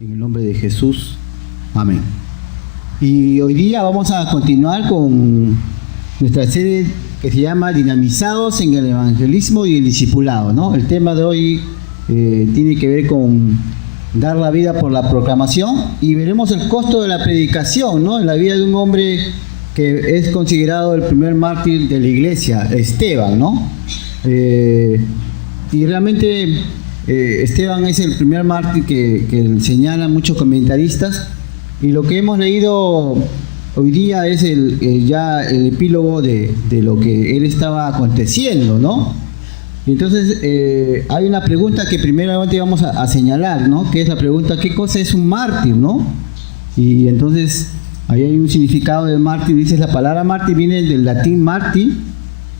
En el nombre de Jesús. Amén. Y hoy día vamos a continuar con nuestra serie que se llama Dinamizados en el Evangelismo y el Discipulado, ¿no? El tema de hoy tiene que ver con dar la vida por la proclamación y veremos el costo de la predicación, ¿no? En la vida de un hombre que es considerado el primer mártir de la iglesia, Esteban, ¿no? Y realmente Esteban es el primer mártir que señalan muchos comentaristas, y lo que hemos leído hoy día es ya el epílogo de lo que él estaba aconteciendo, ¿no? Entonces hay una pregunta que primeramente vamos a señalar, ¿no? Que es la pregunta: ¿qué cosa es un mártir, no? Y entonces ahí hay un significado del mártir. Dice: la palabra mártir viene del latín martir,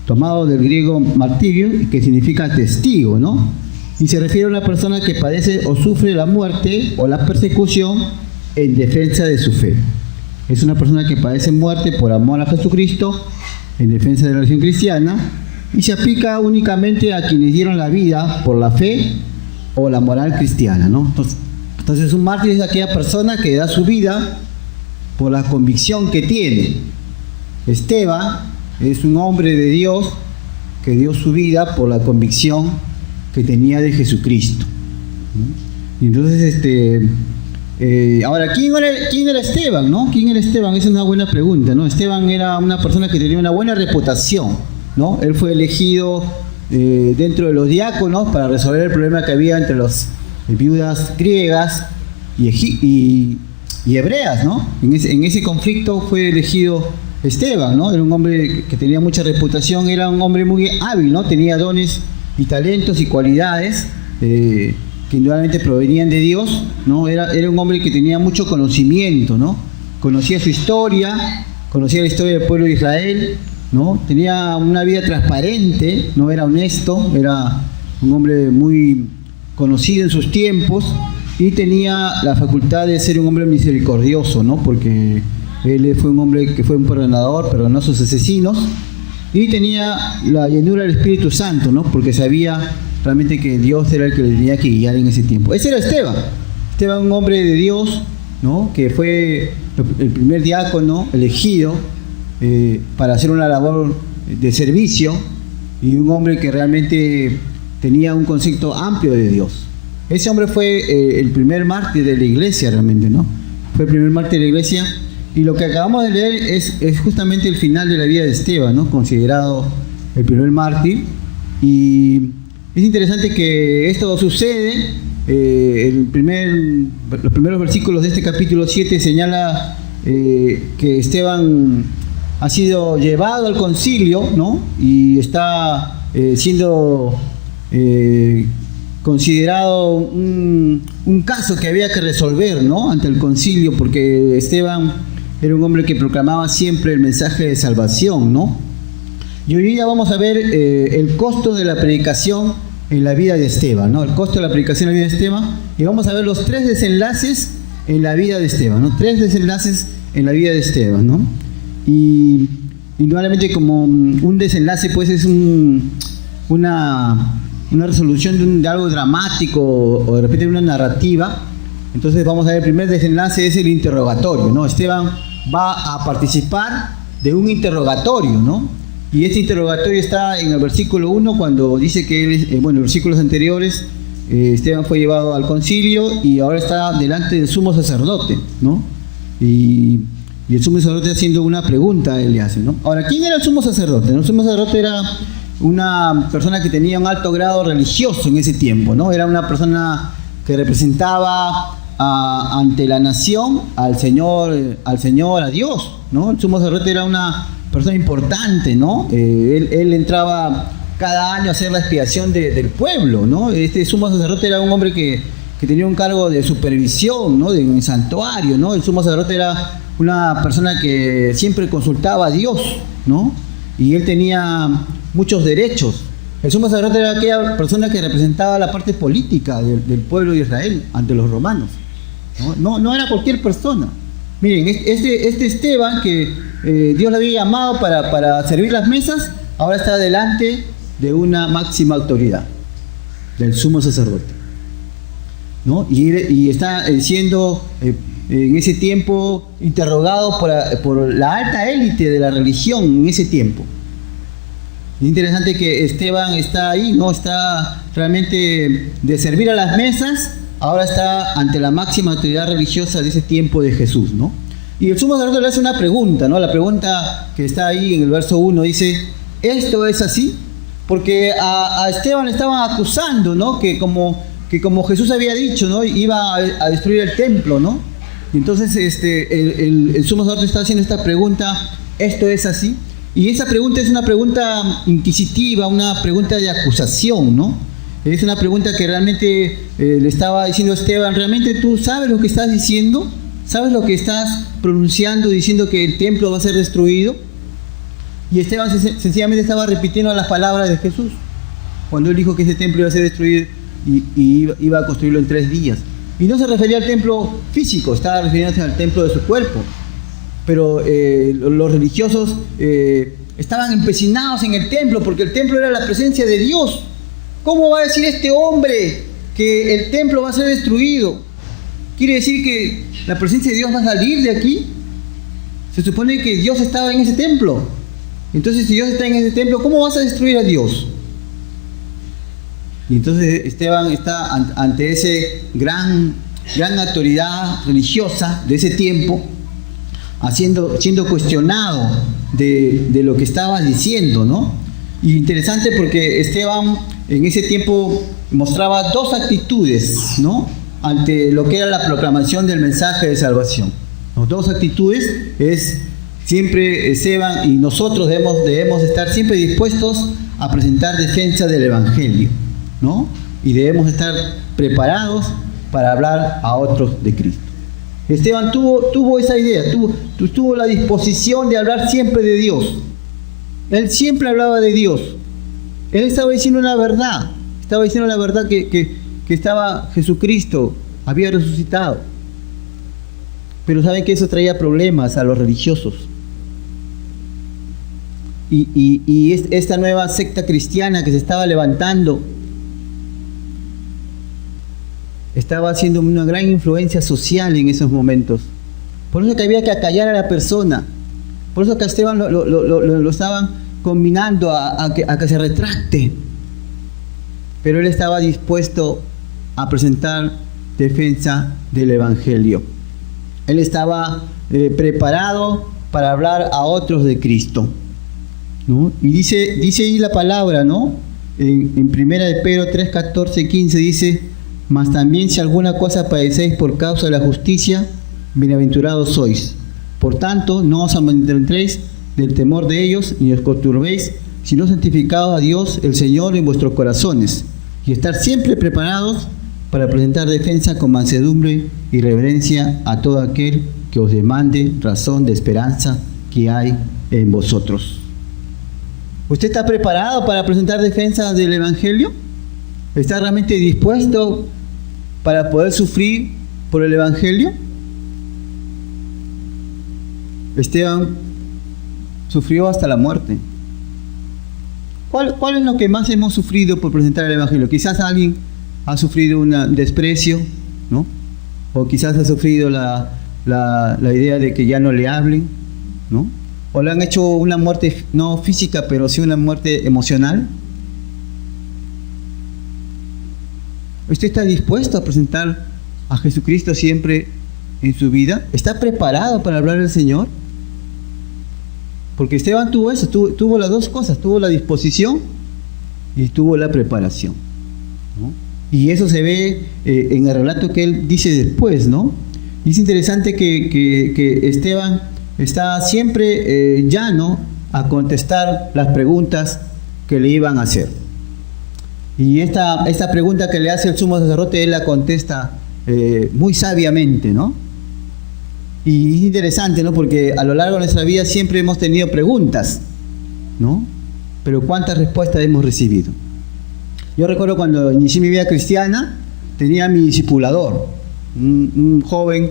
tomado del griego martirio, que significa testigo, ¿no? Y se refiere a una persona que padece o sufre la muerte o la persecución en defensa de su fe. Es una persona que padece muerte por amor a Jesucristo, en defensa de la religión cristiana, y se aplica únicamente a quienes dieron la vida por la fe o la moral cristiana, ¿no? Entonces un mártir es aquella persona que da su vida por la convicción que tiene. Esteban es un hombre de Dios que dio su vida por la convicción que tenía de Jesucristo. Y entonces, ahora, ¿quién era Esteban, no? ¿Quién era Esteban? Esa es una buena pregunta, ¿no? Esteban era una persona que tenía una buena reputación, ¿no? Él fue elegido dentro de los diáconos para resolver el problema que había entre las viudas griegas y hebreas, ¿no? En ese conflicto fue elegido Esteban, ¿no? Era un hombre que tenía mucha reputación, era un hombre muy hábil, ¿no? Tenía dones y talentos y cualidades que indudablemente provenían de Dios, ¿no? Era un hombre que tenía mucho conocimiento, ¿no? Conocía su historia, conocía la historia del pueblo de Israel, ¿no? Tenía una vida transparente, no era honesto, era un hombre muy conocido en sus tiempos, y tenía la facultad de ser un hombre misericordioso, ¿no? Porque él fue un hombre que fue un perdonador, perdonó a sus asesinos, y tenía la llenura del Espíritu Santo, ¿no? Porque sabía realmente que Dios era el que le tenía que guiar en ese tiempo. Ese era Esteban. Esteban, un hombre de Dios, ¿no? Que fue el primer diácono elegido para hacer una labor de servicio, y un hombre que realmente tenía un concepto amplio de Dios. Ese hombre fue el primer mártir de la iglesia, realmente, ¿no? Fue el primer mártir de la iglesia. Y lo que acabamos de leer es justamente el final de la vida de Esteban, ¿no? Considerado el primer mártir. Y es interesante que esto sucede. Los primeros versículos de este capítulo 7 señala que Esteban ha sido llevado al concilio, ¿no? Y está siendo considerado un caso que había que resolver, ¿no? Ante el concilio, porque Esteban era un hombre que proclamaba siempre el mensaje de salvación, ¿no? Y hoy día vamos a ver el costo de la predicación en la vida de Esteban, ¿no? El costo de la predicación en la vida de Esteban, y vamos a ver los 3 desenlaces en la vida de Esteban, ¿no? 3 desenlaces en la vida de Esteban, ¿no? Y indudablemente, como un desenlace, pues es una resolución de algo dramático, o de repente una narrativa. Entonces vamos a ver, el primer desenlace es el interrogatorio, ¿no? Esteban va a participar de un interrogatorio, ¿no? Y este interrogatorio está en el versículo 1, cuando dice que él, en los versículos anteriores, Esteban fue llevado al concilio y ahora está delante del sumo sacerdote, ¿no? Y el sumo sacerdote haciendo una pregunta, él le hace, ¿no? Ahora, ¿quién era el sumo sacerdote? El sumo sacerdote era una persona que tenía un alto grado religioso en ese tiempo, ¿no? Era una persona que representaba ante la nación al Señor, a Dios, ¿no? El sumo sacerdote era una persona importante, ¿no? Él entraba cada año a hacer la expiación del pueblo, ¿no? Este sumo sacerdote era un hombre que tenía un cargo de supervisión, ¿no? De un santuario, ¿no? El sumo sacerdote era una persona que siempre consultaba a Dios, ¿no? Y él tenía muchos derechos. El sumo sacerdote era aquella persona que representaba la parte política del pueblo de Israel ante los romanos, ¿no? No era cualquier persona. Miren, este Esteban, que Dios le había llamado para servir las mesas, ahora está delante de una máxima autoridad, del sumo sacerdote. ¿no? Y está siendo en ese tiempo interrogado por la alta élite de la religión en ese tiempo. Es interesante que Esteban está ahí, no está realmente de servir a las mesas, ahora está ante la máxima autoridad religiosa de ese tiempo de Jesús, ¿no? Y el sumo sacerdote le hace una pregunta, ¿no? La pregunta que está ahí en el verso 1 dice: ¿esto es así? Porque a Esteban le estaban acusando, ¿no? Que como Jesús había dicho, ¿no? Iba a destruir el templo, ¿no? Y entonces el sumo sacerdote está haciendo esta pregunta: ¿esto es así? Y esa pregunta es una pregunta inquisitiva, una pregunta de acusación, ¿no? Es una pregunta que realmente le estaba diciendo a Esteban: ¿realmente tú sabes lo que estás diciendo? ¿Sabes lo que estás pronunciando, diciendo que el templo va a ser destruido? Y Esteban sencillamente estaba repitiendo las palabras de Jesús, cuando él dijo que ese templo iba a ser destruido y iba a construirlo en 3 días. Y no se refería al templo físico, estaba refiriéndose al templo de su cuerpo. Pero los religiosos estaban empecinados en el templo, porque el templo era la presencia de Dios. ¿Cómo va a decir este hombre que el templo va a ser destruido? ¿Quiere decir que la presencia de Dios va a salir de aquí? Se supone que Dios estaba en ese templo. Entonces, si Dios está en ese templo, ¿cómo vas a destruir a Dios? Y entonces Esteban está ante ese gran autoridad religiosa de ese tiempo, siendo cuestionado de lo que estaba diciendo, ¿no? Y interesante porque Esteban en ese tiempo mostraba 2 actitudes, ¿no? Ante lo que era la proclamación del mensaje de salvación. Las 2 actitudes es siempre Esteban y nosotros debemos estar siempre dispuestos a presentar defensa del Evangelio, ¿no? Y debemos estar preparados para hablar a otros de Cristo. Esteban tuvo esa idea, tuvo la disposición de hablar siempre de Dios. Él siempre hablaba de Dios. Él estaba diciendo la verdad. Estaba diciendo la verdad que estaba Jesucristo, había resucitado. Pero saben que eso traía problemas a los religiosos. Y esta nueva secta cristiana que se estaba levantando estaba haciendo una gran influencia social en esos momentos. Por eso que había que acallar a la persona. Por eso que a Esteban lo estaban combinando a que se retracte. Pero él estaba dispuesto a presentar defensa del Evangelio. Él estaba preparado para hablar a otros de Cristo, ¿no? Y dice ahí la palabra, ¿no? En 1 de Pedro 3, 14, 15 dice: mas también si alguna cosa padecéis por causa de la justicia, bienaventurados sois. Por tanto, no os amedrentéis del temor de ellos, ni os conturbéis, sino santificados a Dios el Señor en vuestros corazones, y estar siempre preparados para presentar defensa con mansedumbre y reverencia a todo aquel que os demande razón de esperanza que hay en vosotros. ¿Usted está preparado para presentar defensa del Evangelio? ¿Está realmente dispuesto para poder sufrir por el Evangelio? Esteban sufrió hasta la muerte. ¿Cuál es lo que más hemos sufrido por presentar el Evangelio? Quizás alguien ha sufrido un desprecio, ¿no? O quizás ha sufrido la idea de que ya no le hablen, ¿no? O le han hecho una muerte no física, pero sí una muerte emocional. ¿Usted está dispuesto a presentar a Jesucristo siempre en su vida? ¿Está preparado para hablar al Señor? Porque Esteban tuvo eso, tuvo las 2 cosas, tuvo la disposición y tuvo la preparación, ¿no? Y eso se ve en el relato que él dice después, ¿no? Y es interesante que Esteban está siempre llano a contestar las preguntas que le iban a hacer. Y esta pregunta que le hace el sumo sacerdote, él la contesta muy sabiamente, ¿no? Y es interesante, ¿no? Porque a lo largo de nuestra vida siempre hemos tenido preguntas, ¿no? Pero ¿cuántas respuestas hemos recibido? Yo recuerdo cuando inicié mi vida cristiana, tenía mi discipulador, un joven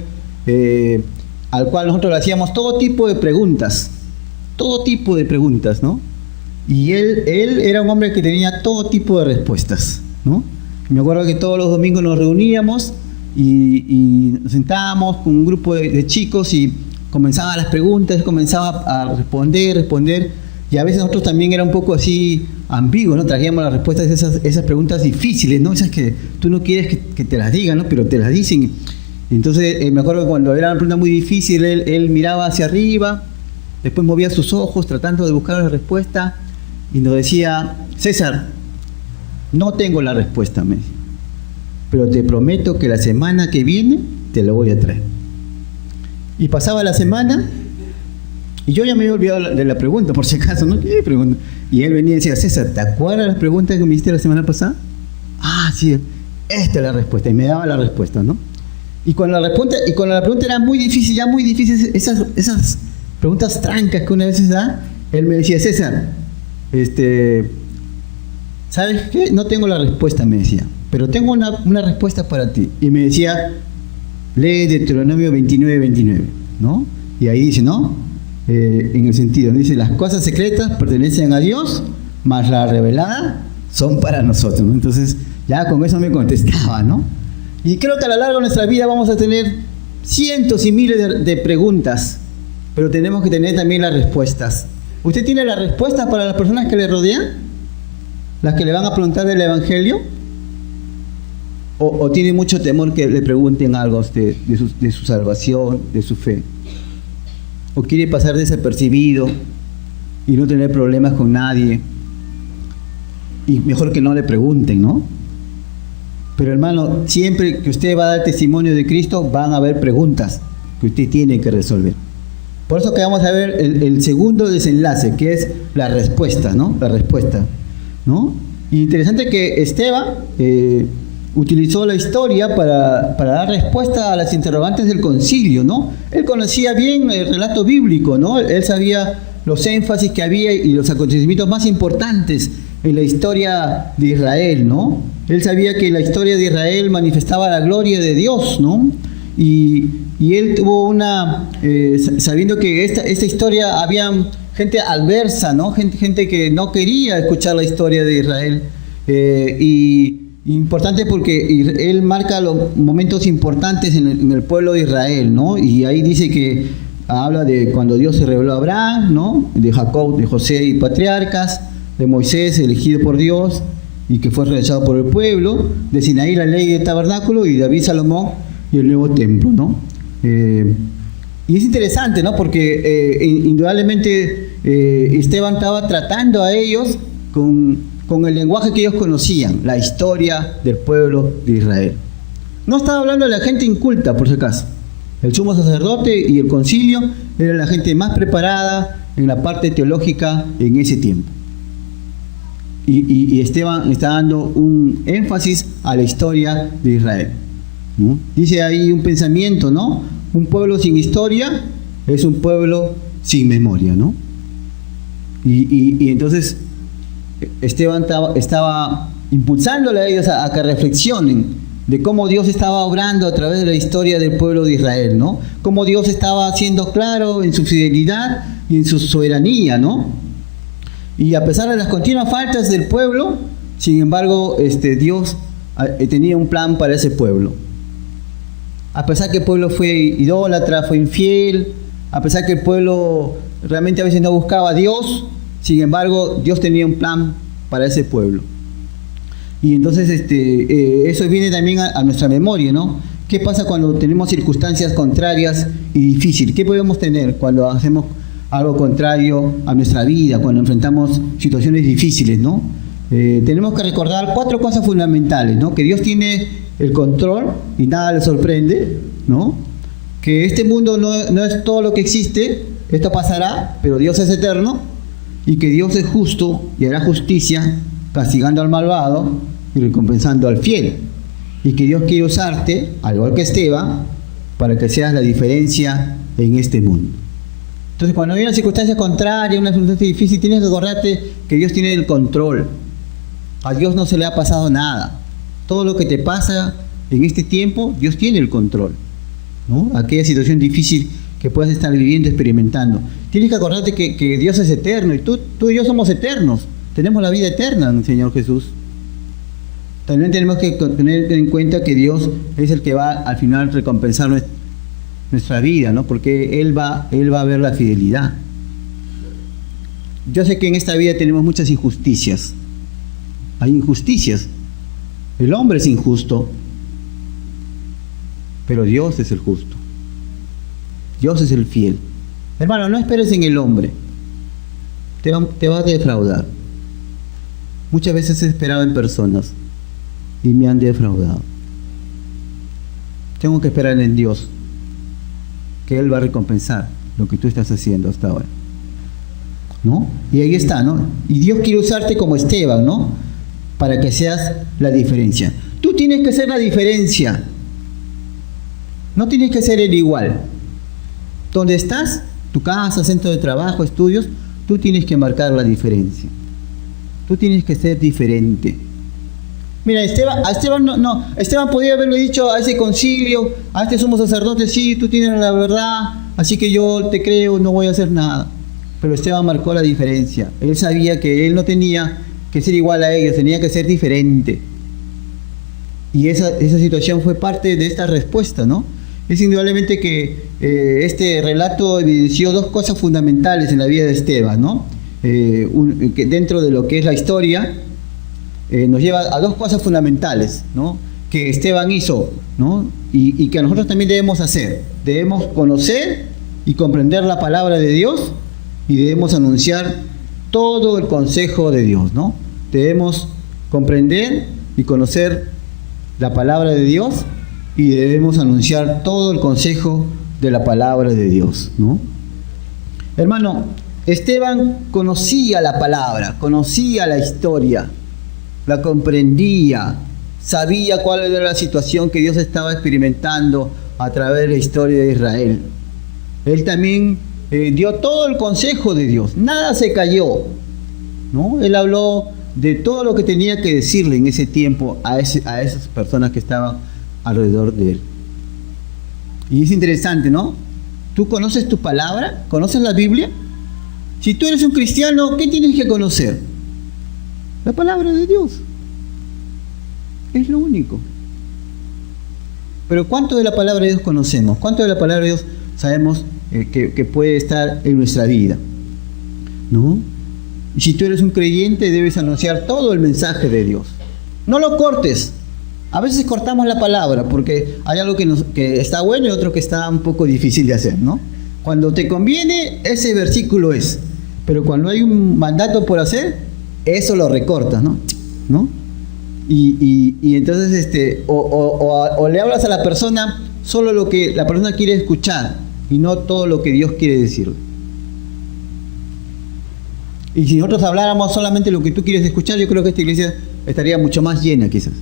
al cual nosotros le hacíamos todo tipo de preguntas, ¿no? Y él era un hombre que tenía todo tipo de respuestas, ¿no? Me acuerdo que todos los domingos nos reuníamos y nos sentábamos con un grupo de chicos y comenzaban las preguntas, comenzaba a responder, y a veces nosotros también era un poco así ambiguos, ¿no? Traíamos las respuestas de esas preguntas difíciles, ¿no? Esas que tú no quieres que te las digan, ¿no? Pero te las dicen. Entonces me acuerdo que cuando era una pregunta muy difícil, él miraba hacia arriba, después movía sus ojos tratando de buscar la respuesta y nos decía: César, no tengo la respuesta, me decía, pero te prometo que la semana que viene te lo voy a traer. Y pasaba la semana y yo ya me había olvidado de la pregunta, por si acaso, ¿no? ¿Qué pregunta? Y él venía y decía: César, ¿te acuerdas las preguntas que me hiciste la semana pasada? Ah, sí, esta es la respuesta. Y me daba la respuesta, ¿no? Y cuando la pregunta era muy difícil, esas preguntas trancas que una vez da, él me decía: César, ¿sabes qué? No tengo la respuesta, me decía, pero tengo una respuesta para ti. Y me decía: lee Deuteronomio 29, ¿no? Y ahí dice, ¿no? En el sentido, dice: las cosas secretas pertenecen a Dios, mas las reveladas son para nosotros, ¿no? Entonces, ya con eso me contestaba, ¿no? Y creo que a lo largo de nuestra vida vamos a tener cientos y miles de preguntas, pero tenemos que tener también las respuestas. ¿Usted tiene la respuesta para las personas que le rodean? ¿Las que le van a preguntar del Evangelio? ¿O tiene mucho temor que le pregunten algo a usted de su salvación, de su fe? ¿O quiere pasar desapercibido y no tener problemas con nadie? Y mejor que no le pregunten, ¿no? Pero hermano, siempre que usted va a dar testimonio de Cristo, van a haber preguntas que usted tiene que resolver. Por eso que vamos a ver el segundo desenlace, que es la respuesta, ¿no? La respuesta, ¿no? Y interesante que Esteban utilizó la historia para dar respuesta a las interrogantes del concilio, ¿no? Él conocía bien el relato bíblico, ¿no? Él sabía los énfasis que había y los acontecimientos más importantes en la historia de Israel, ¿no? Él sabía que la historia de Israel manifestaba la gloria de Dios, ¿no? Y él tuvo sabiendo que esta historia había gente adversa, ¿no? Gente que no quería escuchar la historia de Israel. Importante porque él marca los momentos importantes en el pueblo de Israel, ¿no? Y ahí dice que habla de cuando Dios se reveló a Abraham, ¿no? De Jacob, de José y patriarcas, de Moisés, elegido por Dios y que fue rechazado por el pueblo, de Sinaí, la ley del tabernáculo, y David, Salomón y el nuevo templo, ¿no? Y es interesante, ¿no? Porque indudablemente Esteban estaba tratando a ellos con el lenguaje que ellos conocían, la historia del pueblo de Israel. No estaba hablando de la gente inculta, por si acaso. El sumo sacerdote y el concilio eran la gente más preparada en la parte teológica en ese tiempo. Y Esteban está dando un énfasis a la historia de Israel, ¿no? Dice ahí un pensamiento, ¿no? Un pueblo sin historia es un pueblo sin memoria, ¿no? Y entonces Esteban estaba impulsándole a ellos a que reflexionen de cómo Dios estaba obrando a través de la historia del pueblo de Israel, ¿no? Cómo Dios estaba siendo claro en su fidelidad y en su soberanía, ¿no? Y a pesar de las continuas faltas del pueblo, sin embargo, Dios tenía un plan para ese pueblo. A pesar que el pueblo fue idólatra, fue infiel, a pesar que el pueblo realmente a veces no buscaba a Dios, sin embargo, Dios tenía un plan para ese pueblo. Y entonces eso viene también a nuestra memoria, ¿no? ¿Qué pasa cuando tenemos circunstancias contrarias y difíciles? ¿Qué podemos tener cuando hacemos algo contrario a nuestra vida, cuando enfrentamos situaciones difíciles, ¿no? Tenemos que recordar 4 cosas fundamentales, ¿no? Que Dios tiene el control y nada le sorprende, ¿no? Que este mundo no es todo lo que existe, esto pasará, pero Dios es eterno, y que Dios es justo y hará justicia, castigando al malvado y recompensando al fiel. Y que Dios quiere usarte, al igual que Esteban, para que seas la diferencia en este mundo. Entonces, cuando hay una circunstancia contraria, una circunstancia difícil, tienes que acordarte que Dios tiene el control. A Dios no se le ha pasado nada. Todo lo que te pasa en este tiempo, Dios tiene el control, ¿no? Aquella situación difícil que puedas estar viviendo, experimentando. Tienes que acordarte que Dios es eterno y tú y yo somos eternos. Tenemos la vida eterna en el Señor Jesús. también tenemos que tener en cuenta que Dios es el que va al final a recompensar nuestra vida, ¿no? Porque Él va a ver la fidelidad. Yo sé que en esta vida tenemos muchas injusticias. Hay injusticias. El hombre es injusto, pero Dios es el justo. Dios es el fiel. Hermano, no esperes en el hombre. Te va a defraudar. Muchas veces he esperado en personas y me han defraudado. Tengo que esperar en Dios, que Él va a recompensar lo que tú estás haciendo hasta ahora, ¿no? Y ahí está, ¿no? Y Dios quiere usarte como Esteban, ¿no? Para que seas la diferencia. Tú tienes que ser la diferencia. No tienes que ser el igual. Donde estás, tu casa, centro de trabajo, estudios, tú tienes que marcar la diferencia. Tú tienes que ser diferente. Mira, Esteban podía haberle dicho a ese concilio, a este sumo sacerdote, sí, tú tienes la verdad, así que yo te creo, no voy a hacer nada. Pero Esteban marcó la diferencia. Él sabía que él no tenía que ser igual a ellos, tenía que ser diferente. Y esa situación fue parte de esta respuesta, ¿no? Es indudablemente que este relato evidenció dos cosas fundamentales en la vida de Esteban, ¿no? Que dentro de lo que es la historia, nos lleva a dos cosas fundamentales, ¿no? Que Esteban hizo, ¿no? Y que nosotros también debemos hacer. Debemos conocer y comprender la palabra de Dios y debemos anunciar todo el consejo de Dios, ¿no? Debemos comprender y conocer la palabra de Dios y debemos anunciar todo el consejo de la palabra de Dios, ¿no? Hermano, Esteban conocía la palabra, conocía la historia, la comprendía, sabía cuál era la situación que Dios estaba experimentando a través de la historia de Israel. Él también dio todo el consejo de Dios, nada se cayó, ¿no? Él habló de todo lo que tenía que decirle en ese tiempo a esas personas que estaban alrededor de él. Y es interesante, ¿no? ¿Tú conoces tu palabra? ¿Conoces la Biblia? Si tú eres un cristiano, ¿qué tienes que conocer? La palabra de Dios. Es lo único. Pero ¿cuánto de la palabra de Dios conocemos? ¿Cuánto de la palabra de Dios sabemos que puede estar en nuestra vida? ¿No? Y si tú eres un creyente, debes anunciar todo el mensaje de Dios. No lo cortes. A veces cortamos la palabra porque hay algo que está bueno y otro que está un poco difícil de hacer, ¿no? Cuando te conviene, ese versículo es. Pero cuando hay un mandato por hacer, eso lo recortas, ¿no? Y entonces o le hablas a la persona solo lo que la persona quiere escuchar y no todo lo que Dios quiere decirle. Y si nosotros habláramos solamente lo que tú quieres escuchar, yo creo que esta iglesia estaría mucho más llena quizás.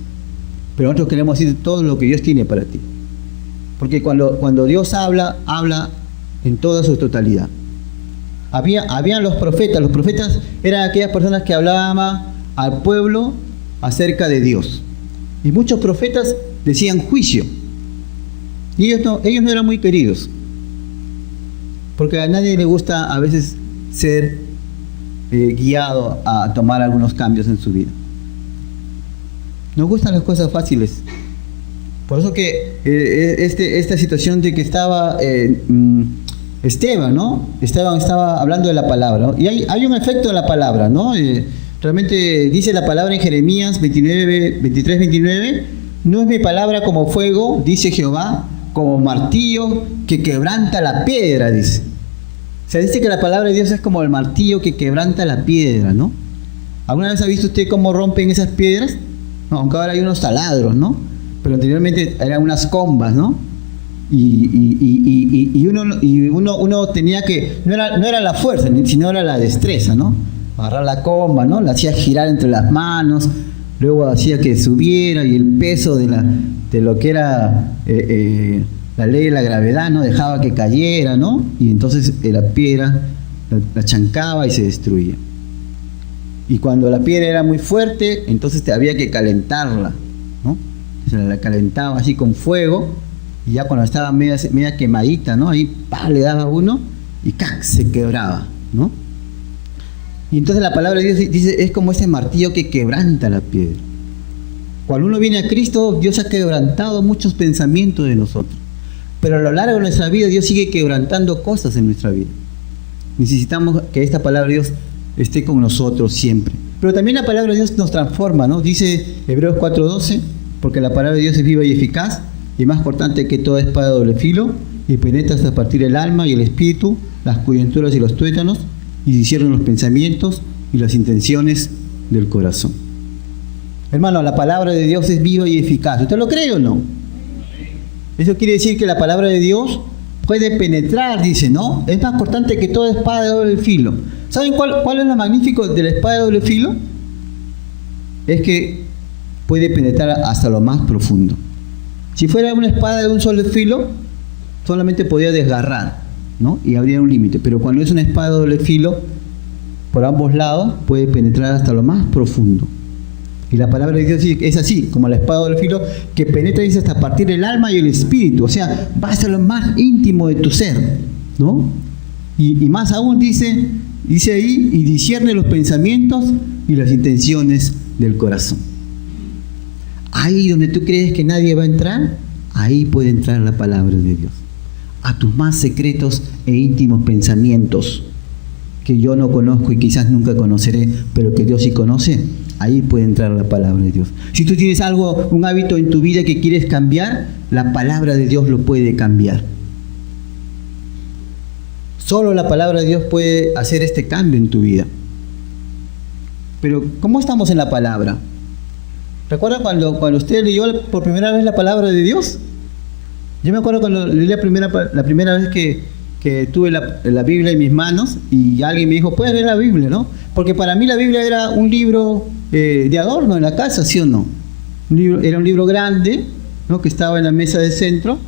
Pero nosotros queremos decir todo lo que Dios tiene para ti. Porque cuando Dios habla en toda su totalidad. Habían los profetas eran aquellas personas que hablaban al pueblo acerca de Dios. Y muchos profetas decían juicio. Y ellos no eran muy queridos. Porque a nadie le gusta a veces ser guiado a tomar algunos cambios en su vida. Nos gustan las cosas fáciles. Por eso que esta situación de que estaba Esteban, ¿no? Esteban estaba hablando de la palabra, ¿no? Y hay un efecto en la palabra, ¿no? Realmente dice la palabra en Jeremías 23-29, no es mi palabra como fuego, dice Jehová, como martillo que quebranta la piedra, dice. O sea, dice que la palabra de Dios es como el martillo que quebranta la piedra, ¿no? ¿Alguna vez ha visto usted cómo rompen esas piedras? No, aunque ahora hay unos taladros, ¿no? Pero anteriormente eran unas combas, ¿no? Y uno tenía que, no era la fuerza, sino era la destreza, ¿no? Agarrar la comba, ¿no? La hacía girar entre las manos, luego hacía que subiera y el peso de lo que era la ley de la gravedad, ¿no? Dejaba que cayera, ¿no? Y entonces la piedra la chancaba y se destruía. Y cuando la piedra era muy fuerte, entonces había que calentarla, ¿no? Se la calentaba así con fuego, y ya cuando estaba media quemadita, ¿no? Ahí le daba uno y ¡cac! Se quebraba, ¿no? Y entonces la palabra de Dios dice, es como ese martillo que quebranta la piedra. Cuando uno viene a Cristo, Dios ha quebrantado muchos pensamientos de nosotros. Pero a lo largo de nuestra vida, Dios sigue quebrantando cosas en nuestra vida. Necesitamos que esta palabra de Dios esté con nosotros siempre. Pero también la palabra de Dios nos transforma, ¿no? Dice Hebreos 4:12, porque la palabra de Dios es viva y eficaz, y más cortante que toda espada de doble filo, y penetra hasta partir el alma y el espíritu, las coyunturas y los tuétanos, y discierne los pensamientos y las intenciones del corazón. Hermano, la palabra de Dios es viva y eficaz. ¿Usted lo cree o no? Eso quiere decir que la palabra de Dios puede penetrar, dice, ¿no? Es más cortante que toda espada de doble filo. ¿Saben cuál es lo magnífico de la espada de doble filo? Es que puede penetrar hasta lo más profundo. Si fuera una espada de un solo filo, solamente podía desgarrar, ¿no? Y habría un límite. Pero cuando es una espada de doble filo, por ambos lados, puede penetrar hasta lo más profundo. Y la palabra de Dios es así, como la espada de doble filo, que penetra, dice, hasta partir el alma y el espíritu. O sea, va hasta lo más íntimo de tu ser, ¿no? Y más aún dice ahí, y discierne los pensamientos y las intenciones del corazón. Ahí donde tú crees que nadie va a entrar, ahí puede entrar la palabra de Dios. A tus más secretos e íntimos pensamientos, que yo no conozco y quizás nunca conoceré, pero que Dios sí conoce, ahí puede entrar la palabra de Dios. Si tú tienes un hábito en tu vida que quieres cambiar, la palabra de Dios lo puede cambiar. Solo la palabra de Dios puede hacer este cambio en tu vida. Pero, ¿cómo estamos en la palabra? ¿Recuerda cuando usted leyó por primera vez la palabra de Dios? Yo me acuerdo cuando leí la primera vez que tuve la Biblia en mis manos y alguien me dijo, puedes leer la Biblia, ¿no? Porque para mí la Biblia era un libro de adorno en la casa, ¿sí o no? Era un libro grande, ¿no? Que estaba en la mesa del centro,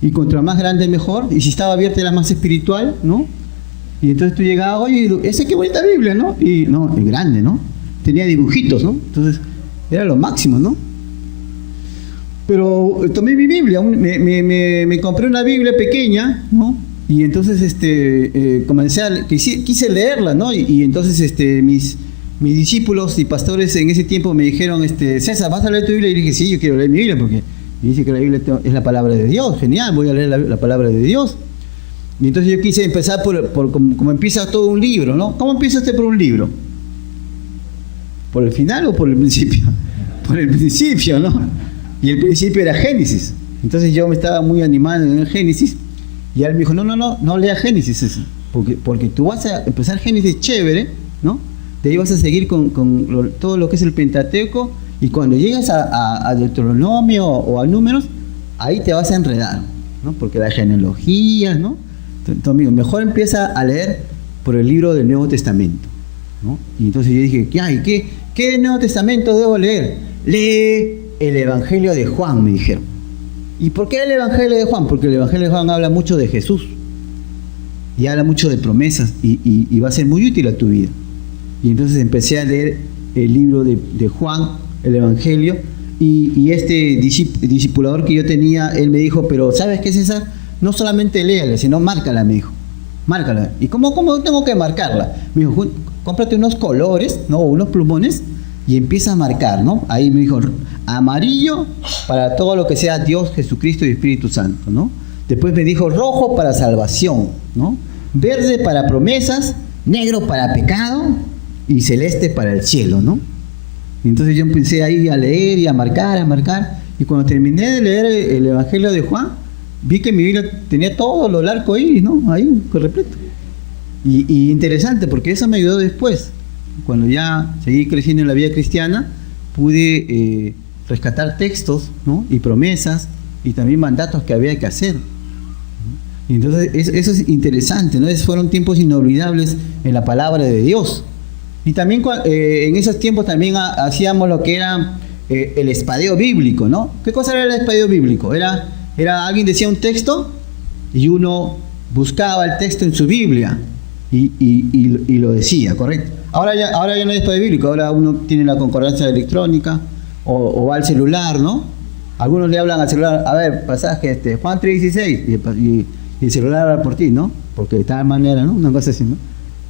y contra más grande mejor, y si estaba abierta era más espiritual, ¿no? Y entonces tú llegabas, oye, ese qué bonita Biblia, ¿no? Y no, es grande, ¿no? Tenía dibujitos, ¿no? Entonces era lo máximo, ¿no? Pero tomé mi Biblia, me compré una Biblia pequeña, ¿no? Y entonces quise leerla, ¿no? Y entonces mis discípulos y pastores en ese tiempo me dijeron, César, ¿vas a leer tu Biblia? Y dije, sí, yo quiero leer mi Biblia porque me dice que la Biblia es la palabra de Dios. Genial, voy a leer la palabra de Dios. Y entonces yo quise empezar por como empieza todo un libro, ¿no? ¿Cómo empieza usted por un libro? ¿Por el final o por el principio? Por el principio, ¿no? Y el principio era Génesis. Entonces yo me estaba muy animado en el Génesis. Y él me dijo, no lea Génesis eso, porque tú vas a empezar Génesis chévere, ¿no? De ahí vas a seguir con todo lo que es el Pentateuco, y cuando llegas a Deuteronomio o a Números, ahí te vas a enredar, ¿no? Porque la genealogía, ¿no? Entonces, amigo, mejor empieza a leer por el libro del Nuevo Testamento, ¿no? Y entonces yo dije, ¿qué Nuevo Testamento debo leer? Lee el Evangelio de Juan, me dijeron. ¿Y por qué el Evangelio de Juan? Porque el Evangelio de Juan habla mucho de Jesús y habla mucho de promesas y va a ser muy útil a tu vida. Y entonces empecé a leer el libro de Juan, el Evangelio, y este discipulador que yo tenía, él me dijo, pero ¿sabes qué es esa? No solamente léala, sino márcala, me dijo. Márcala. ¿Y cómo tengo que marcarla? Me dijo, cómprate unos colores, ¿no? Unos plumones, y empieza a marcar, ¿no? Ahí me dijo, amarillo para todo lo que sea Dios, Jesucristo y Espíritu Santo, ¿no? Después me dijo, rojo para salvación, ¿no? Verde para promesas, negro para pecado y celeste para el cielo, ¿no? Y entonces yo empecé ahí a leer y a marcar, y cuando terminé de leer el Evangelio de Juan, vi que mi Biblia tenía todo lo arco iris, ¿no? Ahí, repleto. Y interesante, porque eso me ayudó después. Cuando ya seguí creciendo en la vida cristiana, pude rescatar textos, ¿no? Y promesas, y también mandatos que había que hacer. Y entonces eso es interesante, ¿no? Esos fueron tiempos inolvidables en la palabra de Dios. Y también en esos tiempos también hacíamos lo que era el espadeo bíblico, ¿no? ¿Qué cosa era el espadeo bíblico? Era alguien decía un texto y uno buscaba el texto en su Biblia y lo decía, ¿correcto? Ahora ya no hay espadeo bíblico, ahora uno tiene la concordancia electrónica o va al celular, ¿no? Algunos le hablan al celular, a ver, pasaje Juan 3:16 y el celular habla por ti, ¿no? Porque de tal manera, ¿no? Una cosa así, ¿no?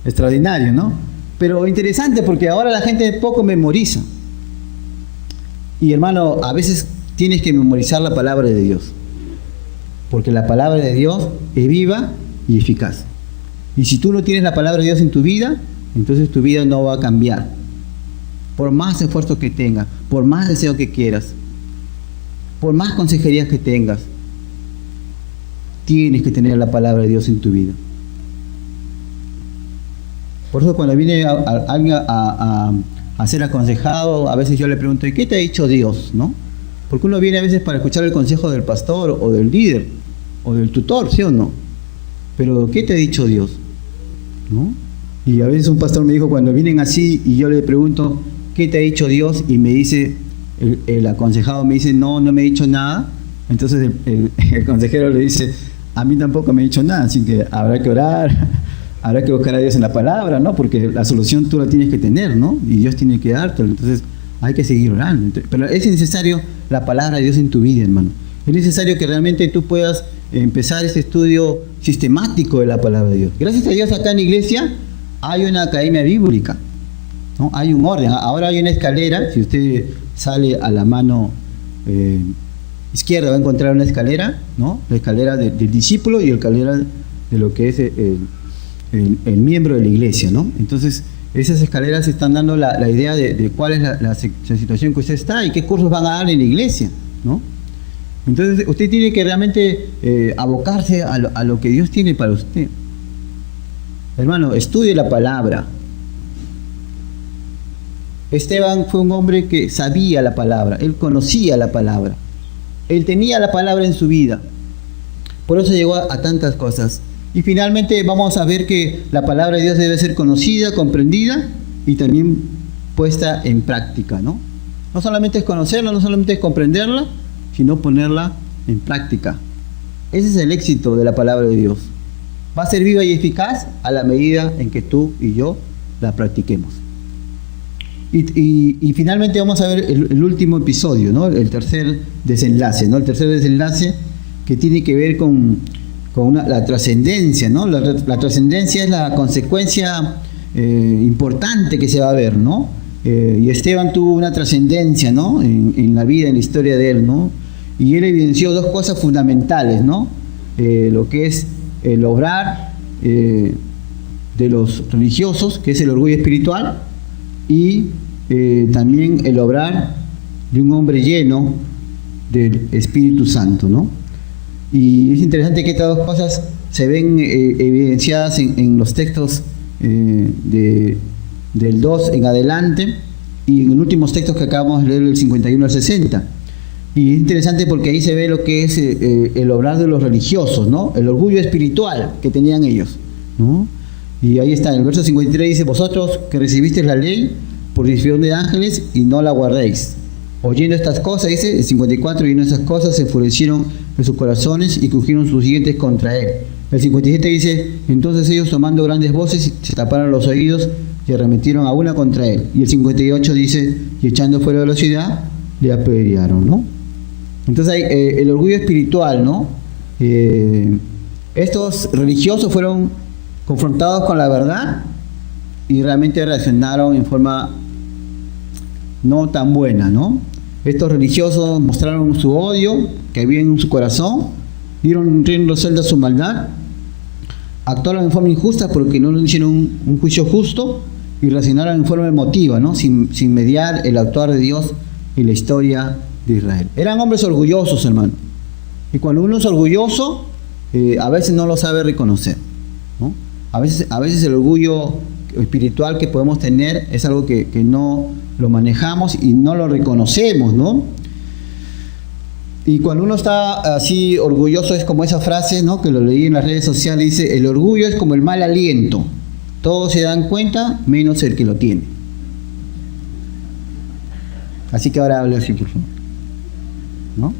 Extraordinario, ¿no? Pero interesante porque ahora la gente poco memoriza. Y hermano, a veces tienes que memorizar la palabra de Dios, porque la palabra de Dios es viva y eficaz. Y si tú no tienes la palabra de Dios en tu vida, entonces tu vida no va a cambiar. Por más esfuerzo que tengas, por más deseo que quieras, por más consejerías que tengas, tienes que tener la palabra de Dios en tu vida. Por eso cuando viene alguien a ser aconsejado, a veces yo le pregunto, ¿y qué te ha dicho Dios? ¿No? Porque uno viene a veces para escuchar el consejo del pastor o del líder o del tutor, ¿sí o no? Pero ¿qué te ha dicho Dios? ¿No? Y a veces un pastor me dijo, cuando vienen así y yo le pregunto, ¿qué te ha dicho Dios? Y me dice, el aconsejado me dice, no me ha dicho nada. Entonces el consejero le dice, a mí tampoco me ha dicho nada, así que habrá que orar, habrá que buscar a Dios en la palabra, ¿no? Porque la solución tú la tienes que tener, ¿no? Y Dios tiene que dártela, entonces hay que seguir orando. Pero es necesario la palabra de Dios en tu vida, hermano. Es necesario que realmente tú puedas empezar este estudio sistemático de la palabra de Dios. Gracias a Dios acá en la iglesia hay una academia bíblica, ¿no? Hay un orden. Ahora hay una escalera. Si usted sale a la mano izquierda va a encontrar una escalera, ¿no? La escalera del discípulo y la escalera de lo que es el miembro de la iglesia, ¿no? Entonces esas escaleras están dando la idea de cuál es la situación que usted está y qué cursos van a dar en la iglesia, ¿no? Entonces usted tiene que realmente abocarse a lo que Dios tiene para usted. Hermano, estudie la palabra. Esteban fue un hombre que sabía la palabra, él conocía la palabra, él tenía la palabra en su vida. Por eso llegó a tantas cosas. Y finalmente vamos a ver que la palabra de Dios debe ser conocida, comprendida y también puesta en práctica, ¿no? No solamente es conocerla, no solamente es comprenderla, sino ponerla en práctica. Ese es el éxito de la palabra de Dios. Va a ser viva y eficaz a la medida en que tú y yo la practiquemos. Y finalmente vamos a ver el último episodio, ¿no? El tercer desenlace, ¿no? El tercer desenlace que tiene que ver con la trascendencia, ¿no? La trascendencia es la consecuencia importante que se va a ver, ¿no? Y Esteban tuvo una trascendencia, ¿no? En la vida, en la historia de él, ¿no? Y él evidenció dos cosas fundamentales, ¿no? Lo que es el obrar de los religiosos, que es el orgullo espiritual, y también el obrar de un hombre lleno del Espíritu Santo, ¿no? Y es interesante que estas dos cosas se ven evidenciadas en los textos del 2 en adelante y en los últimos textos que acabamos de leer, del 51 al 60. Y es interesante porque ahí se ve lo que es el obrar de los religiosos, ¿no? El orgullo espiritual que tenían ellos, ¿no? Y ahí está, en el verso 53 dice, vosotros que recibisteis la ley por discreción de ángeles y no la guardéis. Oyendo estas cosas, dice, el 54, oyendo estas cosas, se enfurecieron en sus corazones y crujieron sus dientes contra él. El 57 dice, entonces ellos tomando grandes voces se taparon los oídos y arremetieron a una contra él. Y el 58 dice, y echando fuera de la ciudad, le apedrearon, ¿no? Entonces hay el orgullo espiritual, ¿no? Estos religiosos fueron confrontados con la verdad y realmente reaccionaron en forma no tan buena, ¿no? Estos religiosos mostraron su odio que había en su corazón, dieron rienda suelta a su maldad, actuaron en forma injusta porque no hicieron un juicio justo y reaccionaron en forma emotiva, ¿no? Sin mediar el actuar de Dios en la historia de Israel. Eran hombres orgullosos, hermano. Y cuando uno es orgulloso, a veces no lo sabe reconocer, ¿no? A veces el orgullo espiritual que podemos tener es algo que no lo manejamos y no lo reconocemos, ¿no? Y cuando uno está así orgulloso es como esa frase, ¿no? Que lo leí en las redes sociales, dice, el orgullo es como el mal aliento, todos se dan cuenta menos el que lo tiene. Así que ahora hablo así, por favor, ¿no?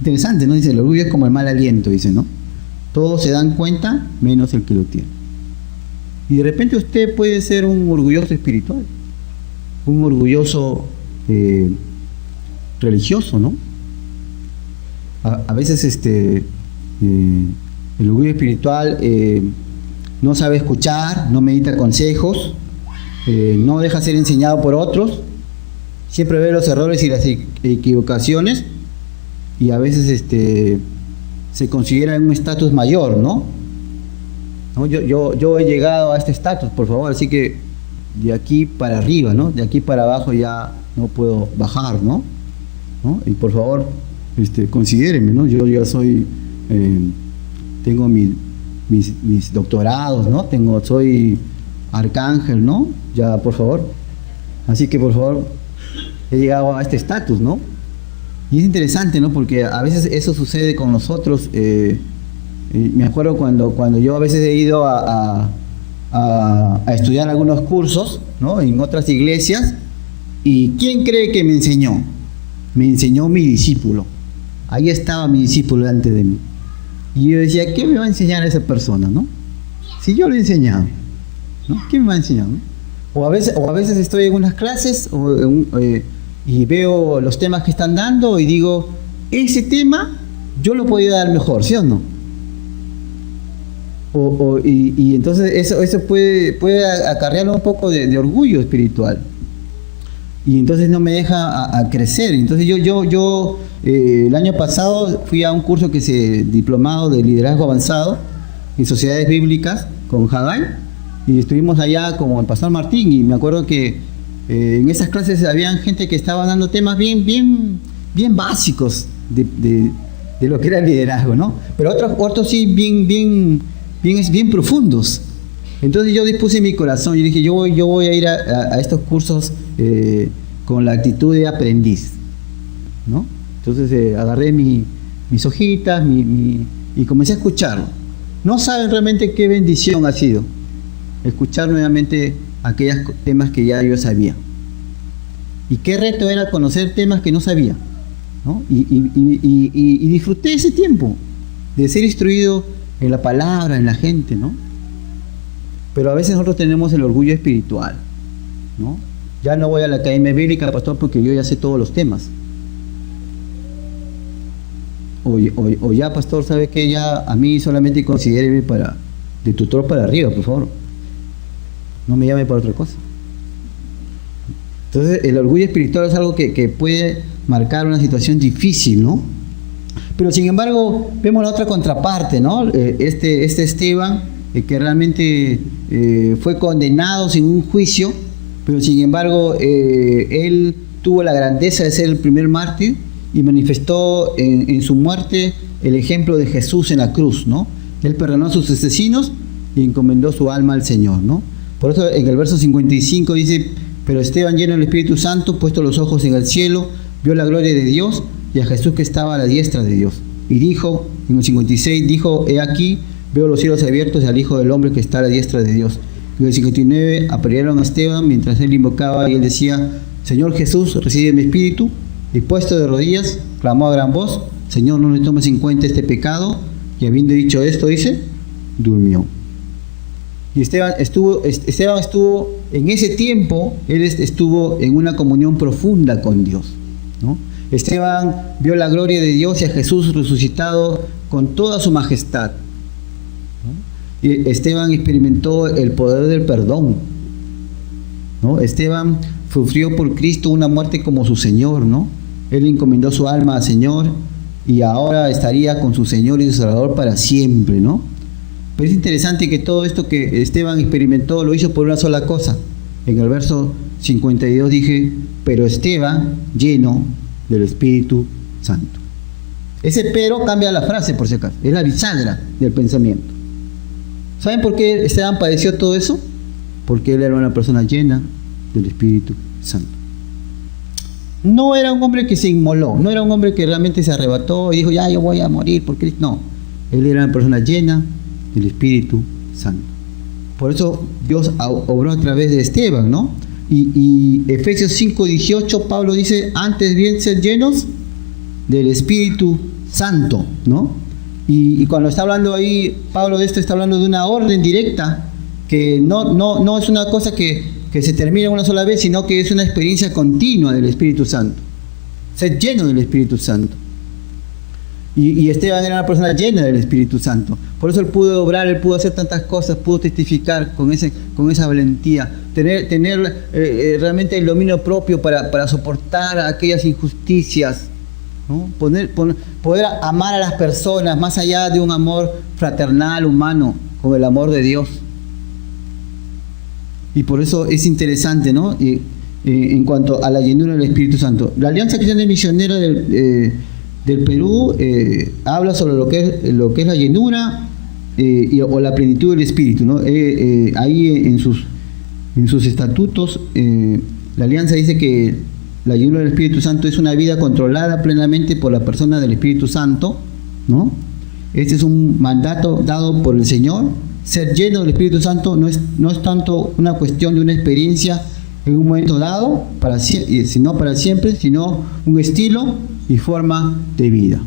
Interesante, ¿no? Dice, el orgullo es como el mal aliento, dice, ¿no? Todos se dan cuenta menos el que lo tiene. Y de repente usted puede ser un orgulloso espiritual, un orgulloso religioso, ¿no? A veces el orgullo espiritual no sabe escuchar, no medita consejos, no deja ser enseñado por otros siempre ve los errores y las equivocaciones, y a veces se considera un estatus mayor, ¿no? Yo he llegado a este estatus, por favor, así que de aquí para arriba, ¿no? De aquí para abajo ya no puedo bajar, ¿no? Y por favor, considérenme, ¿no? Yo ya soy, tengo mis doctorados, ¿no? Soy arcángel, ¿no? Ya, por favor. Así que, por favor, he llegado a este estatus, ¿no? Y es interesante, ¿no? Porque a veces eso sucede con nosotros. Me acuerdo cuando yo a veces he ido a estudiar algunos cursos, ¿no? En otras iglesias. ¿Y quién cree que me enseñó? Me enseñó mi discípulo. Ahí estaba mi discípulo delante de mí. Y yo decía, ¿qué me va a enseñar esa persona, no? Si yo le he enseñado, ¿no? ¿Qué me va a enseñar, no? O a veces estoy en unas clases y veo los temas que están dando y digo, ese tema yo lo podía dar mejor, ¿sí o no? Y entonces eso puede acarrear un poco de orgullo espiritual. Y entonces no me deja a crecer. Entonces yo el año pasado fui a un curso diplomado de liderazgo avanzado en sociedades bíblicas con Haggai, y estuvimos allá como el pastor Martín, y me acuerdo que en esas clases había gente que estaba dando temas bien básicos de lo que era el liderazgo, ¿no? Pero otros sí bien profundos. Entonces yo dispuse mi corazón y dije, yo voy a ir a estos cursos con la actitud de aprendiz, ¿no? Entonces agarré mis hojitas y comencé a escucharlo. No saben realmente qué bendición ha sido escuchar nuevamente aquellos temas que ya yo sabía. Y qué reto era conocer temas que no sabía, ¿no? Y disfruté ese tiempo de ser instruido en la palabra, en la gente, ¿no? Pero a veces nosotros tenemos el orgullo espiritual, ¿no? Ya no voy a la academia bíblica, pastor, porque yo ya sé todos los temas. O ya, pastor, ¿sabe qué? Ya a mí solamente considéreme de tutor para arriba, por favor. No me llame para otra cosa. Entonces, el orgullo espiritual es algo que puede marcar una situación difícil, ¿no? Pero sin embargo, vemos la otra contraparte, ¿no? Este Esteban, que realmente fue condenado sin un juicio, pero sin embargo, él tuvo la grandeza de ser el primer mártir y manifestó en su muerte el ejemplo de Jesús en la cruz, ¿no? Él perdonó a sus asesinos y encomendó su alma al Señor, ¿no? Por eso en el verso 55 dice, pero Esteban, lleno del Espíritu Santo, puesto los ojos en el cielo, vio la gloria de Dios y a Jesús que estaba a la diestra de Dios. Y dijo, en el 56, dijo, he aquí, veo los cielos abiertos y al Hijo del Hombre que está a la diestra de Dios. Y en el 59 apedrearon a Esteban mientras él invocaba y él decía, Señor Jesús, recibe mi espíritu. Y puesto de rodillas, clamó a gran voz, Señor, no le tomes en cuenta este pecado. Y habiendo dicho esto, dice, durmió. Y Esteban estuvo en ese tiempo, él estuvo en una comunión profunda con Dios, ¿no? Esteban vio la gloria de Dios y a Jesús resucitado con toda su majestad, ¿no? Y Esteban experimentó el poder del perdón, ¿no? Esteban sufrió por Cristo una muerte como su Señor, ¿no? Él encomendó su alma al Señor y ahora estaría con su Señor y su Salvador para siempre, ¿no? Pero es interesante que todo esto que Esteban experimentó lo hizo por una sola cosa. En el verso 52 dije, pero Esteban lleno del Espíritu Santo. Ese pero cambia la frase, por si acaso. Es la bisagra del pensamiento. ¿Saben por qué Esteban padeció todo eso? Porque él era una persona llena del Espíritu Santo. No era un hombre que se inmoló, no era un hombre que realmente se arrebató y dijo, ya yo voy a morir por Cristo. No, él era una persona llena del Espíritu Santo. Por eso Dios obró a través de Esteban, ¿no? Y Efesios 5:18, Pablo dice, antes bien ser llenos del Espíritu Santo, ¿no? Y cuando está hablando ahí, Pablo de esto está hablando de una orden directa, que no es una cosa que se termina una sola vez, sino que es una experiencia continua del Espíritu Santo. Ser lleno del Espíritu Santo. Y Esteban era una persona llena del Espíritu Santo. Por eso él pudo obrar, él pudo hacer tantas cosas, pudo testificar con esa valentía, tener realmente el dominio propio para soportar aquellas injusticias, ¿no? Poder amar a las personas más allá de un amor fraternal, humano, con el amor de Dios. Y por eso es interesante, ¿no? En cuanto a la llenura del Espíritu Santo. La Alianza Cristiana Misionera del Perú habla sobre lo que es la llenura o la plenitud del Espíritu, ¿no? Ahí en sus estatutos, la Alianza dice que la llenura del Espíritu Santo es una vida controlada plenamente por la persona del Espíritu Santo, ¿no? Este es un mandato dado por el Señor. Ser lleno del Espíritu Santo no es tanto una cuestión de una experiencia en un momento dado, sino para siempre, sino un estilo y forma de vida.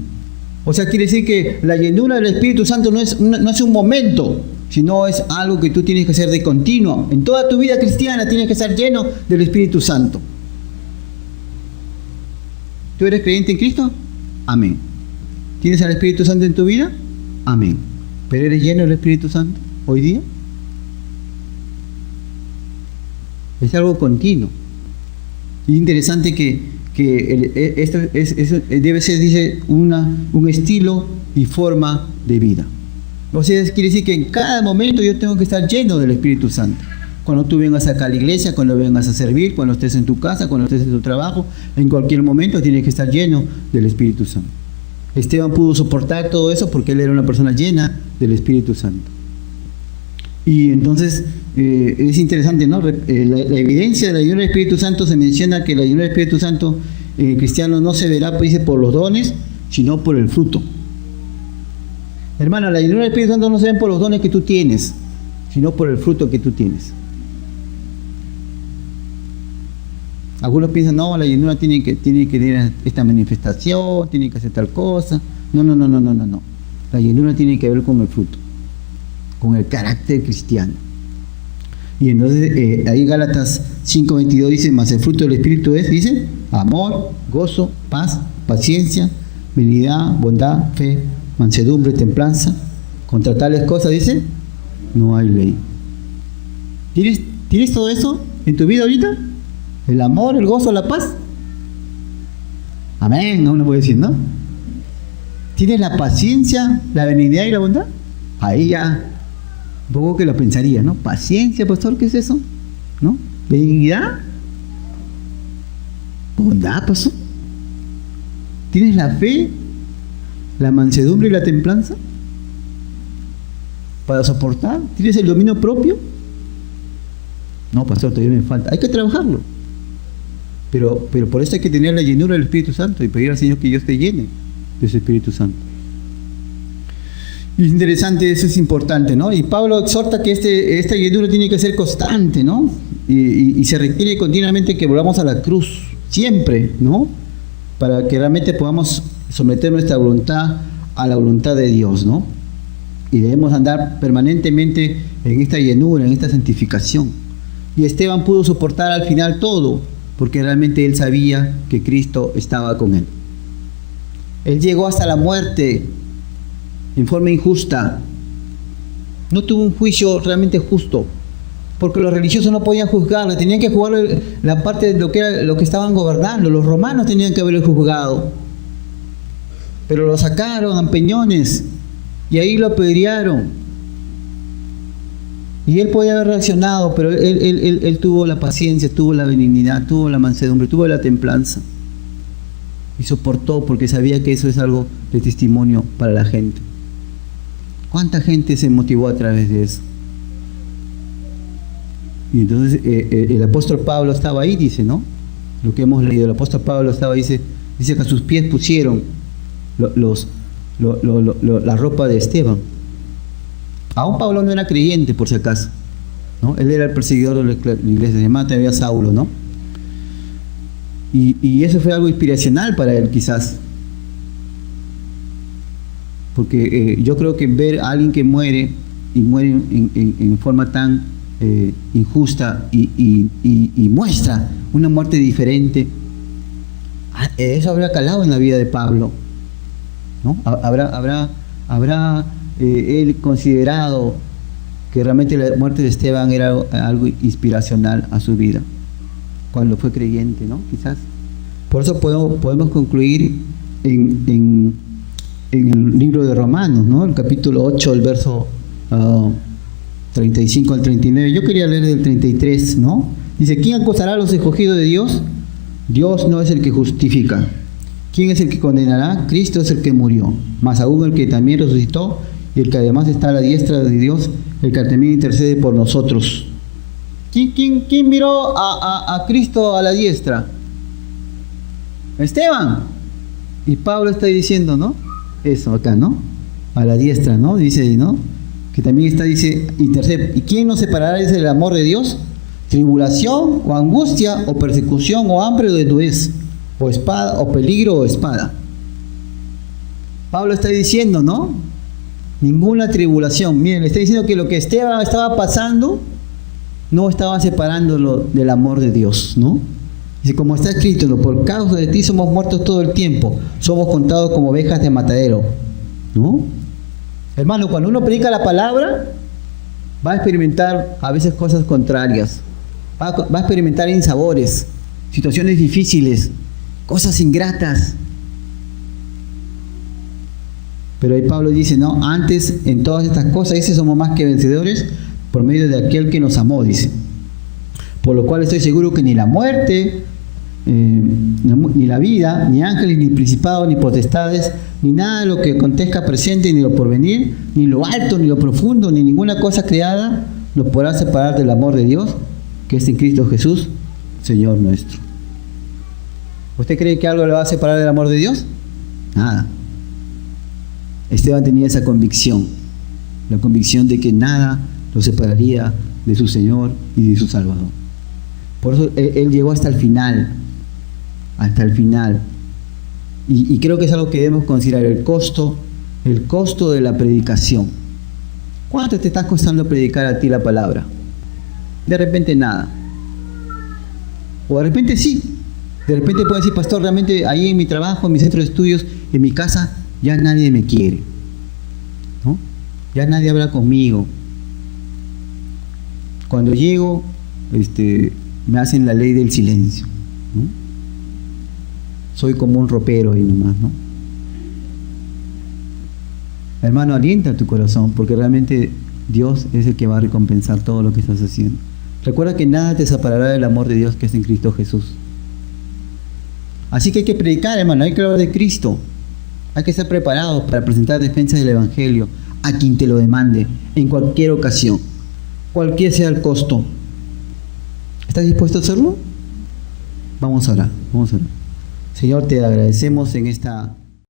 O sea, quiere decir que la llenura del Espíritu Santo no es un momento, sino es algo que tú tienes que hacer de continuo. En toda tu vida cristiana tienes que estar lleno del Espíritu Santo. ¿Tú eres creyente en Cristo? Amén. ¿Tienes al Espíritu Santo en tu vida? Amén. ¿Pero eres lleno del Espíritu Santo hoy día? Es algo continuo. Es interesante que esto debe ser, dice, un estilo y forma de vida. O sea, quiere decir que en cada momento yo tengo que estar lleno del Espíritu Santo. Cuando tú vengas acá a la iglesia, cuando vengas a servir, cuando estés en tu casa, cuando estés en tu trabajo, en cualquier momento tienes que estar lleno del Espíritu Santo. Esteban pudo soportar todo eso porque él era una persona llena del Espíritu Santo. Y entonces es interesante, ¿no? La evidencia de la llenura del Espíritu Santo se menciona que la llenura del Espíritu Santo cristiano no se verá, pues, dice, por los dones, sino por el fruto. Hermano, la llenura del Espíritu Santo no se ven por los dones que tú tienes, sino por el fruto que tú tienes. Algunos piensan, no, la llenura tiene que tener esta manifestación, tiene que hacer tal cosa. No. La llenura tiene que ver con el fruto, con el carácter cristiano. Y entonces ahí Gálatas 5:22 dice, mas el fruto del Espíritu es, dice, amor, gozo, paz, paciencia, benignidad, bondad, fe, mansedumbre, templanza. Contra tales cosas, dice, no hay ley. ¿Tienes todo eso en tu vida ahorita? El amor, el gozo, la paz. Amén, no uno puede decir, ¿no? ¿Tienes la paciencia, la benignidad y la bondad? Ahí ya, un poco que lo pensaría, ¿no? Paciencia, pastor, ¿qué es eso? ¿No? Benignidad. Bondad, pastor. ¿Tienes la fe, la mansedumbre y la templanza para soportar? ¿Tienes el dominio propio? No, pastor, todavía me falta. Hay que trabajarlo. Pero por eso hay que tener la llenura del Espíritu Santo y pedir al Señor que Dios te llene de ese Espíritu Santo. Y es interesante, eso es importante, ¿no? Y Pablo exhorta que esta llenura tiene que ser constante, ¿no? Y se requiere continuamente que volvamos a la cruz, siempre, ¿no? Para que realmente podamos someter nuestra voluntad a la voluntad de Dios, ¿no? Y debemos andar permanentemente en esta llenura, en esta santificación. Y Esteban pudo soportar al final todo, porque realmente él sabía que Cristo estaba con él. Él llegó hasta la muerte en forma injusta. No tuvo un juicio realmente justo, porque los religiosos no podían juzgarle, tenían que juzgar la parte de lo que estaban gobernando. Los romanos tenían que haberlo juzgado, pero lo sacaron a peñones y ahí lo apedrearon. Y él podía haber reaccionado, pero él tuvo la paciencia, tuvo la benignidad, tuvo la mansedumbre, tuvo la templanza. Y soportó porque sabía que eso es algo de testimonio para la gente. ¿Cuánta gente se motivó a través de eso? Y entonces el apóstol Pablo estaba ahí, dice, ¿no? Lo que hemos leído, el apóstol Pablo estaba ahí, dice que a sus pies pusieron la ropa de Esteban. Aún Pablo no era creyente, por si acaso, ¿no? Él era el perseguidor de la iglesia, se llamaba todavía Saulo, ¿no? Y eso fue algo inspiracional para él, quizás. Porque yo creo que ver a alguien que muere, y muere en forma tan injusta y muestra una muerte diferente, eso habría calado en la vida de Pablo. ¿no? ¿Habrá él considerado que realmente la muerte de Esteban era algo inspiracional a su vida cuando fue creyente, ¿no? Quizás. Por eso podemos concluir en el libro de Romanos, ¿no? El capítulo 8, el verso 35 al 39. Yo quería leer del 33, ¿no? Dice: ¿quién acusará a los escogidos de Dios? Dios no es el que justifica. ¿Quién es el que condenará? Cristo es el que murió, más aún el que también resucitó, y el que además está a la diestra de Dios, el que también intercede por nosotros. ¿Quién miró a Cristo a la diestra? Esteban. Y Pablo está diciendo, ¿no? Eso acá, ¿no? A la diestra, ¿no? Dice, ¿no? Que también está, dice, intercede. ¿Y quién nos separará del amor de Dios? Tribulación, o angustia, o persecución, o hambre, o desnudez, o espada, o peligro, o espada. Pablo está diciendo, ¿no? Ninguna tribulación. Miren, le está diciendo que lo que Esteban estaba pasando no estaba separándolo del amor de Dios, ¿no? Dice, como está escrito, ¿no? Por causa de ti somos muertos todo el tiempo, somos contados como ovejas de matadero, ¿no? Hermano, cuando uno predica la palabra, va a experimentar a veces cosas contrarias, va a experimentar insabores, situaciones difíciles, cosas ingratas. Pero ahí Pablo dice, no, antes en todas estas cosas, dice, somos más que vencedores por medio de aquel que nos amó, dice. Por lo cual estoy seguro que ni la muerte, ni la vida, ni ángeles, ni principados, ni potestades, ni nada de lo que acontezca presente, ni lo porvenir, ni lo alto, ni lo profundo, ni ninguna cosa creada, nos podrá separar del amor de Dios, que es en Cristo Jesús, Señor nuestro. ¿Usted cree que algo le va a separar del amor de Dios? Nada. Esteban tenía esa convicción, la convicción de que nada lo separaría de su Señor y de su Salvador. Por eso él llegó hasta el final, y creo que es algo que debemos considerar, el costo de la predicación. ¿Cuánto te está costando predicar a ti la palabra? De repente nada, o de repente sí, de repente puedes decir, pastor, realmente ahí en mi trabajo, en mi centro de estudios, en mi casa, ya nadie me quiere, ¿no? Ya nadie habla conmigo. Cuando llego, me hacen la ley del silencio, ¿no? Soy como un ropero ahí nomás, ¿no? Hermano, alienta tu corazón, porque realmente Dios es el que va a recompensar todo lo que estás haciendo. Recuerda que nada te separará del amor de Dios que es en Cristo Jesús. Así que hay que predicar, hermano, hay que hablar de Cristo. Hay que estar preparados para presentar defensas del Evangelio a quien te lo demande, en cualquier ocasión, cualquier sea el costo. ¿Estás dispuesto a hacerlo? Vamos a orar. Señor, te agradecemos en esta